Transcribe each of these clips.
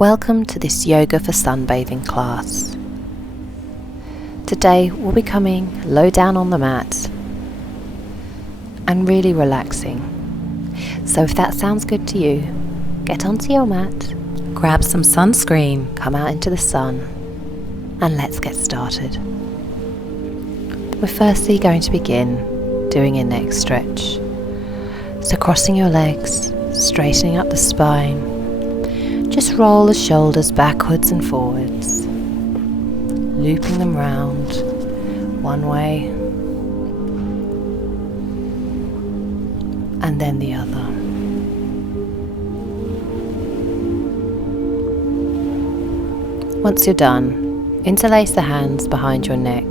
Welcome to this Yoga for Sunbathing class. Today we'll be coming low down on the mat and really relaxing. So if that sounds good to you, get onto your mat, grab some sunscreen, come out into the sun, and let's get started. We're firstly going to begin doing a neck stretch. So crossing your legs, straightening up the spine. Just roll the shoulders backwards and forwards, looping them round one way and then the other. Once you're done, interlace the hands behind your neck,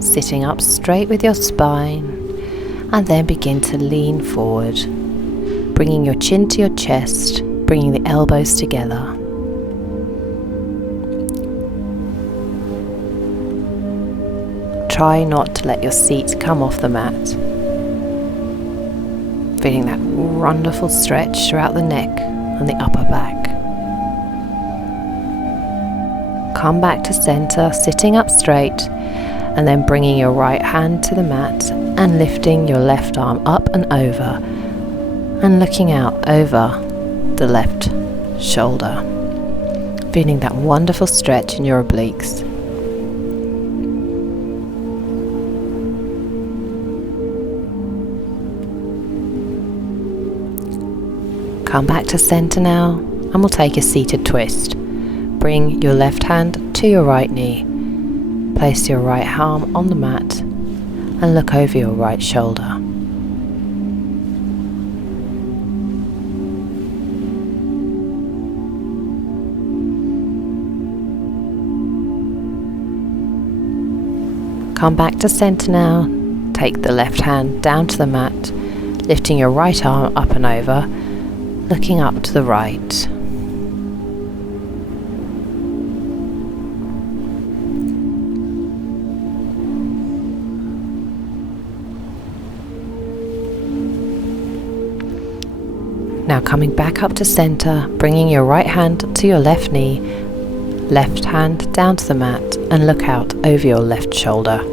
sitting up straight with your spine, and then begin to lean forward, bringing your chin to your chest, bringing the elbows together. Try not to let your seat come off the mat. Feeling that wonderful stretch throughout the neck and the upper back. Come back to center, sitting up straight, and then bringing your right hand to the mat and lifting your left arm up and over and looking out over the left shoulder, feeling that wonderful stretch in your obliques. Come back to center now, and we'll take a seated twist. Bring your left hand to your right knee, place your right arm on the mat and look over your right shoulder. Come back to center now, take the left hand down to the mat, lifting your right arm up and over, looking up to the right. Now coming back up to center, bringing your right hand to your left knee, left hand down to the mat and look out over your left shoulder.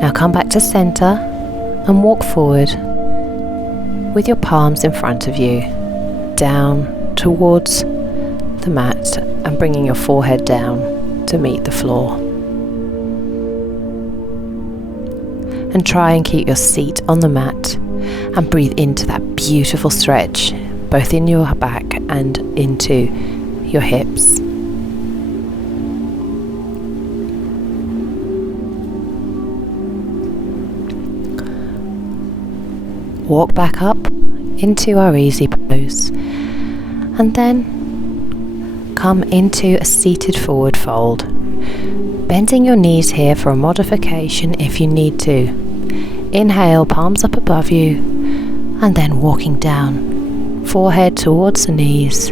Now come back to center and walk forward with your palms in front of you, down towards the mat and bringing your forehead down to meet the floor. And try and keep your seat on the mat and breathe into that beautiful stretch, both in your back and into your hips. Walk back up into our easy pose and then come into a seated forward fold. Bending your knees here for a modification if you need to. Inhale, palms up above you, and then walking down, forehead towards the knees,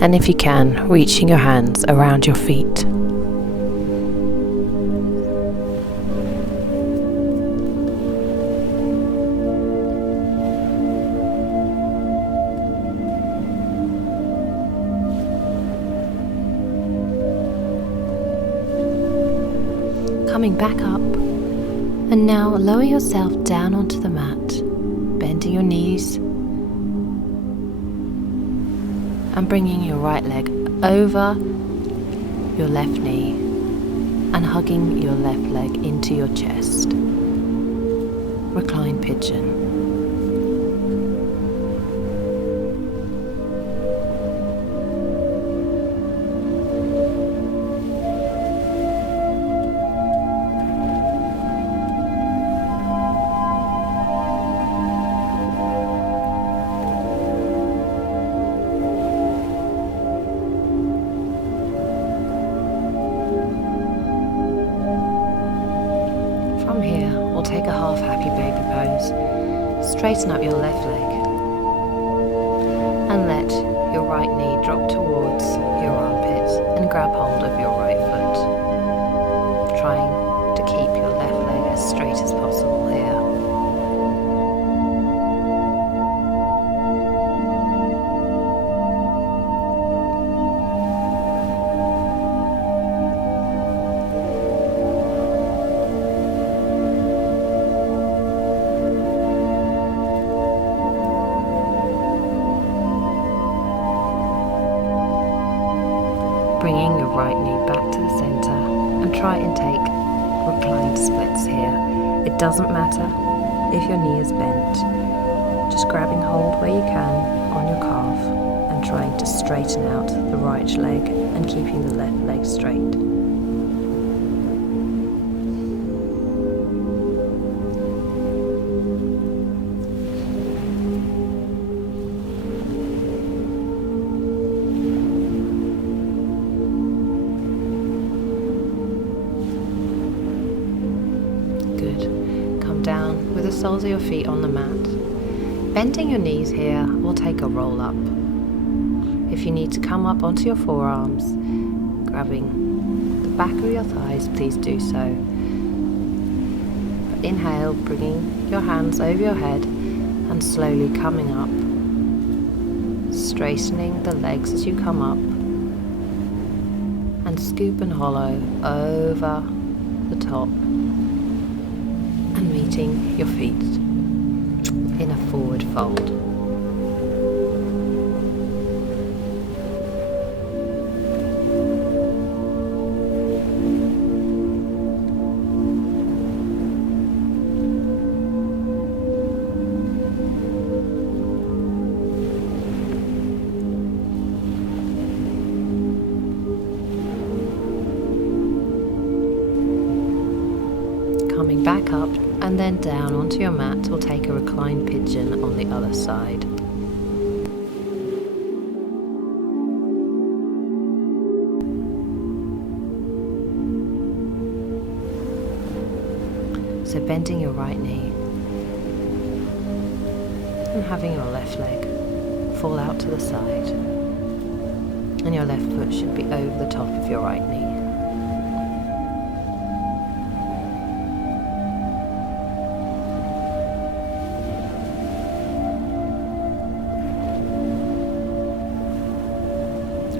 and if you can, reaching your hands around your feet. Coming back up, and now lower yourself down onto the mat, bending your knees and bringing your right leg over your left knee and hugging your left leg into your chest. Recline pigeon. From here, we'll take a half happy baby pose. Straighten up your left leg and let your right knee drop towards your armpit and grab hold of your right foot. knee back to the center and try and take reclined splits here. It doesn't matter if your knee is bent, just grabbing hold where you can on your calf and trying to straighten out the right leg and keeping the left leg straight. Down with the soles of your feet on the mat. Bending your knees here will take a roll up. If you need to come up onto your forearms, grabbing the back of your thighs, please do so. But inhale, bringing your hands over your head and slowly coming up, straightening the legs as you come up, and scoop and hollow over the top, and meeting your feet in a forward fold. Coming back up and then down onto your mat, we'll take a reclined pigeon on the other side. So bending your right knee and having your left leg fall out to the side, and your left foot should be over the top of your right knee.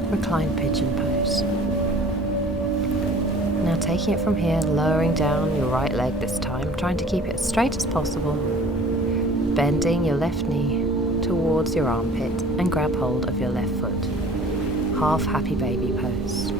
Reclined pigeon pose. Now taking it from here, lowering down your right leg this time, trying to keep it as straight as possible, bending your left knee towards your armpit and grab hold of your left foot. Half happy baby pose.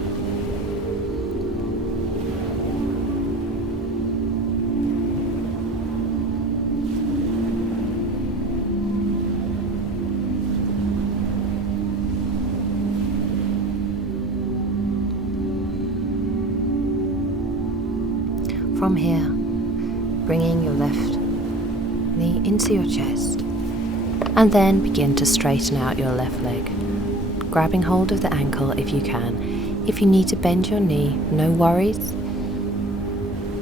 From here, bringing your left knee into your chest, and then begin to straighten out your left leg, grabbing hold of the ankle if you can. If you need to bend your knee, no worries.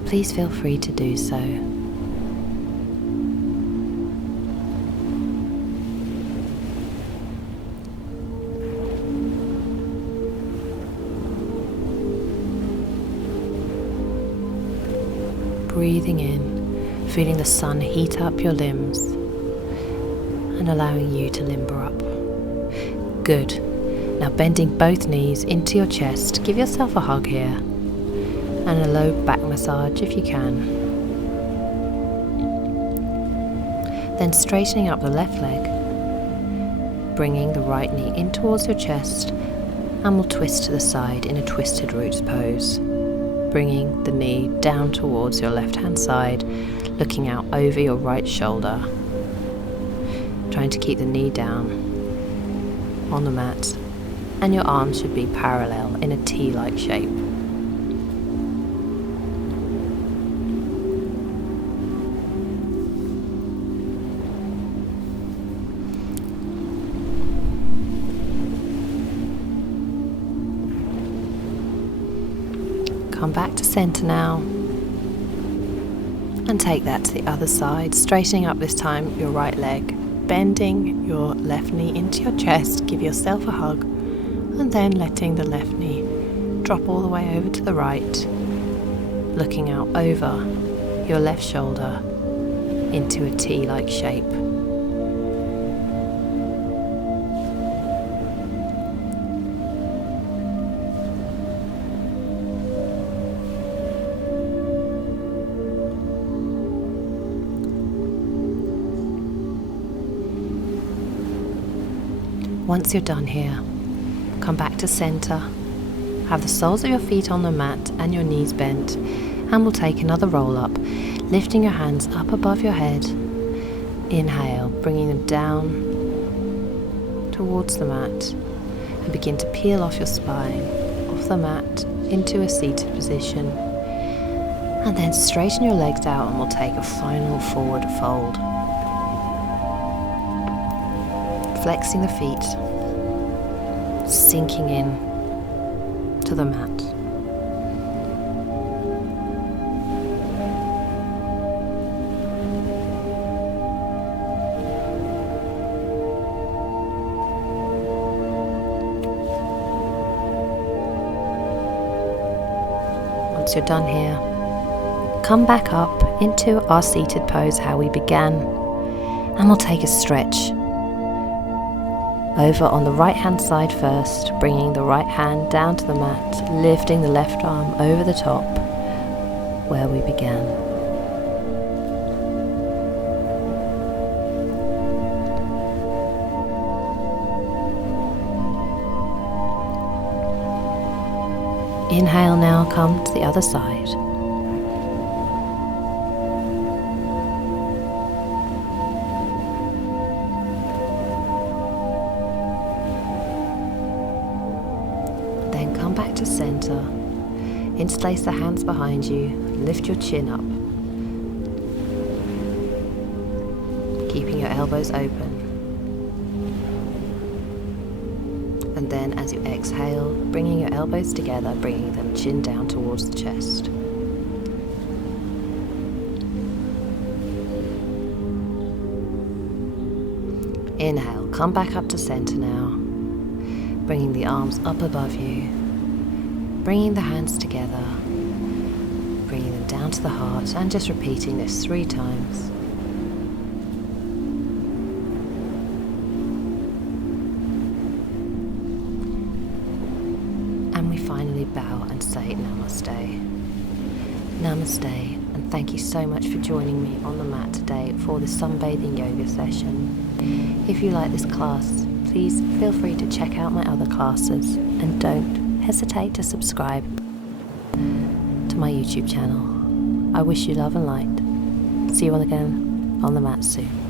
Please feel free to do so. Breathing in, feeling the sun heat up your limbs and allowing you to limber up. Good. Now bending both knees into your chest, give yourself a hug here and a low back massage if you can. Then straightening up the left leg, bringing the right knee in towards your chest, and we'll twist to the side in a twisted roots pose. Bringing the knee down towards your left hand side, looking out over your right shoulder, trying to keep the knee down on the mat, and your arms should be parallel in a T-like shape. Come back to center now and take that to the other side, straightening up this time your right leg, bending your left knee into your chest, give yourself a hug, and then letting the left knee drop all the way over to the right, looking out over your left shoulder into a T-like shape. Once you're done here, come back to center Have the soles of your feet on the mat and your knees bent, and we'll take another roll up, lifting your hands up above your head. Inhale, bringing them down towards the mat, and begin to peel off your spine, off the mat, into a seated position. And then straighten your legs out and we'll take a final forward fold. Flexing the feet, sinking in to the mat. Once you're done here, come back up into our seated pose how we began, and we'll take a stretch. Over on the right hand side first, bringing the right hand down to the mat, lifting the left arm over the top where we began. Inhale now, come to the other side. Then come back to center, interlace the hands behind you, lift your chin up, keeping your elbows open. And then as you exhale, bringing your elbows together, bringing them chin down towards the chest. Inhale, come back up to center now, bringing the arms up above you, bringing the hands together, bringing them down to the heart, and just repeating this 3 times. And we finally bow and say Namaste. Namaste, and thank you so much for joining me on the mat today for this sunbathing yoga session. If you like this class, please feel free to check out my other classes, and don't hesitate to subscribe to my YouTube channel. I wish you love and light. See you all again on the mat soon.